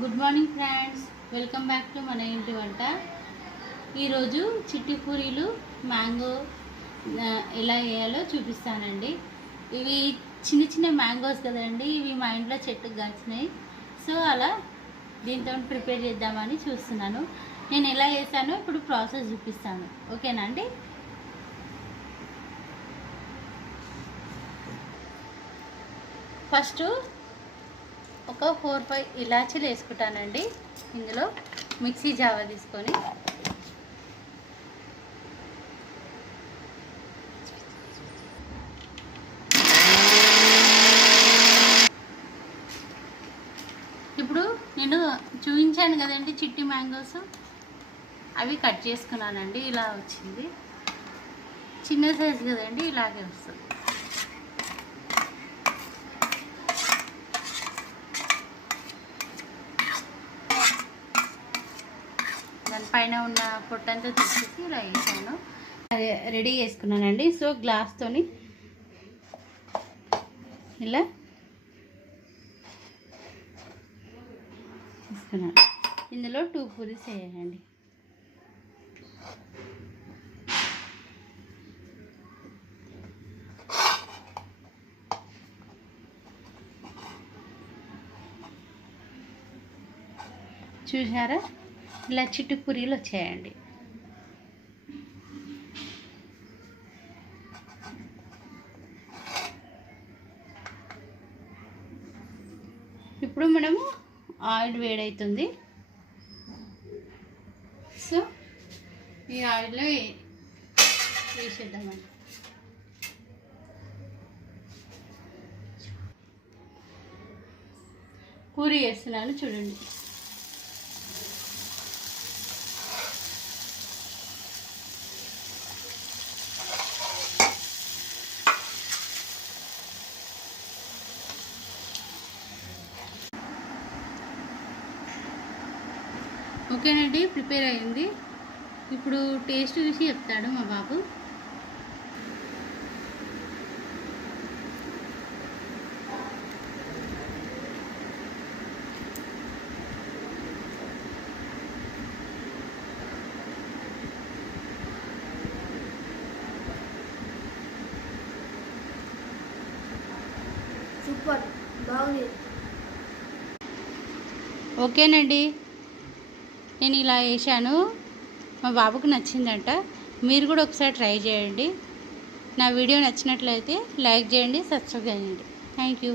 Good morning friends, welcome back to మన ఇంటి వంట. ఈరోజు చిట్టి పూరీలు మ్యాంగో ఎలా వేయాలో చూపిస్తానండి. ఇవి చిన్న చిన్న మ్యాంగోస్ కదండి, ఇవి మా ఇంట్లో చెట్టుకు కాల్చినాయి. సో అలా దీంతో ప్రిపేర్ చేద్దామని చూస్తున్నాను. నేను ఎలా వేసానో ఇప్పుడు ప్రాసెస్ చూపిస్తాను, ఓకేనా అండి? ఫస్ట్ ఒక 4-5 ఇలాచీలు వేసుకుంటానండి. ఇందులో మిక్సీ జావ తీసుకొని ఇప్పుడు నేను చూపించాను కదండి చిట్టి మ్యాంగోస్, అవి కట్ చేసుకున్నానండి. ఇలా వచ్చింది, చిన్న సైజు కదండి, ఇలాగే వస్తుంది. దానిపైన ఉన్న పొట్టంతా తీసేసి ఇలా వేసాను. అదే రెడీ చేసుకున్నానండి. సో గ్లాస్తోని ఇలా తీసుకున్నాను. ఇందులో 2 పూరీస్ వేయాలండి. చూసారా, ఇలా చిట్టు పూరీలు వచ్చాయండి. ఇప్పుడు మనము ఆయిల్ వేడవుతుంది. సో ఈ ఆయిల్లో వేసేద్దామండి. పూరీ వేస్తున్నాను చూడండి. ఓకేనండి, ప్రిపేర్ అయ్యింది. ఇప్పుడు టేస్ట్ చూసి చెప్తాడు మా బాబు. సూపర్, బాగుంది. ఓకేనండి, నేను ఇలా వేసాను. మా బాబుకు నచ్చిందంట. మీరు కూడా ఒకసారి ట్రై చేయండి. నా వీడియో నచ్చినట్లయితే లైక్ చేయండి, సబ్స్క్రైబ్ చేయండి. Thank you.